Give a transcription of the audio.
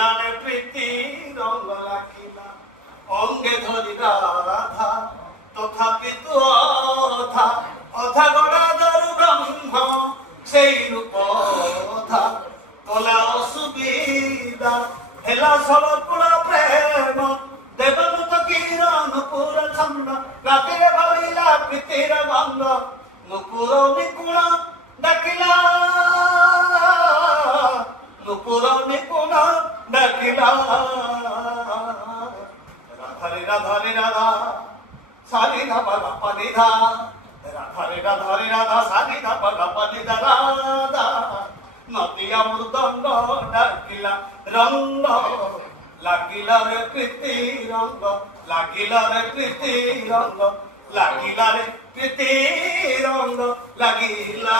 লাগিলা রে প্রীতি রঙ্গ লাগিলা অঙ্গে ধরি রাধা তথাপি তু অধা অধা গড়াধর ব্রহ্ম সেই রূপ অধা কলা অসুবিধা হেলা সরপুরা প্রেম দেবদূত কিরণ পুর ছন্দ রাতিরে ভাবিলা প্রীতির গন্ধ নুপুর নিপুণ ডাকিলা নুপুর নিপুণ ডাকিলা রাধারে রাধারে রাধা সানি ধা পা পানি ধা রাধারে রাধারে রাধা সানি ধা পা পানি ধা রাধা নদিয়া মৃদঙ্গ ডাকিলা রঙ্গ লাগিলা রে প্রীতি রঙ্গ লাগিলা রে প্রীতি রঙ্গ লাগিলা রে প্রীতি রঙ্গ লাগিলা